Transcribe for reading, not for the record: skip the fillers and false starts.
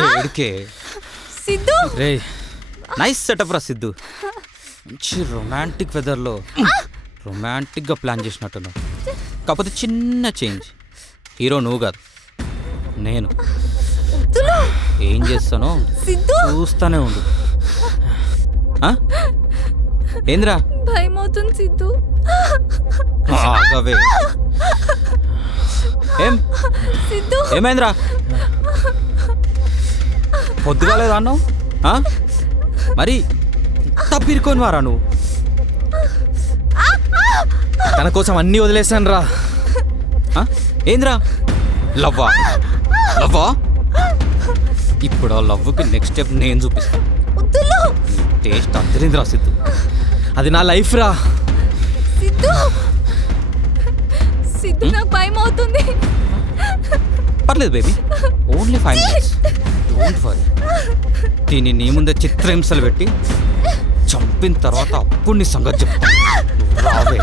ఏడికే సిద్ధు రే nice setup రా సిద్ధు. మంచి romantic వెదర్లో రొమాంటిక్గా plan చేసినట్టున్నావు. కాకపోతే చిన్న చేంజ్. హీరో నువ్వు కాదు నేను. ఏం చేస్తానో సిద్ధు చూస్తానే ఉండు. ఏంద్రా భయం అవుతుంది సిద్ధు. ఆగవే. ఏం సిద్ధు ఏమైందిరా? పొద్దుగాలేదు అన్నావు మరి తప్పిరుకొని వారా నువ్వు? తన కోసం అన్నీ వదిలేశాను రా. ఏంద్రా లవ్వా లవ్వా? ఇప్పుడు ఆ లవ్కి నెక్స్ట్ స్టెప్ నేను చూపిస్తాను. టేస్ట్ అద్దరిందిరా సిద్ధు. అది నా లైఫ్ రా. సిద్ధు సిద్ధు నాకు భయం అవుతుంది. పర్లేదు baby, only 5 minutes. Don't worry. దీన్ని నీ ముందే చిత్రహింసలు పెట్టి చంపిన తర్వాత అప్పుడు నీ సంగతి చెప్తాను. రావే.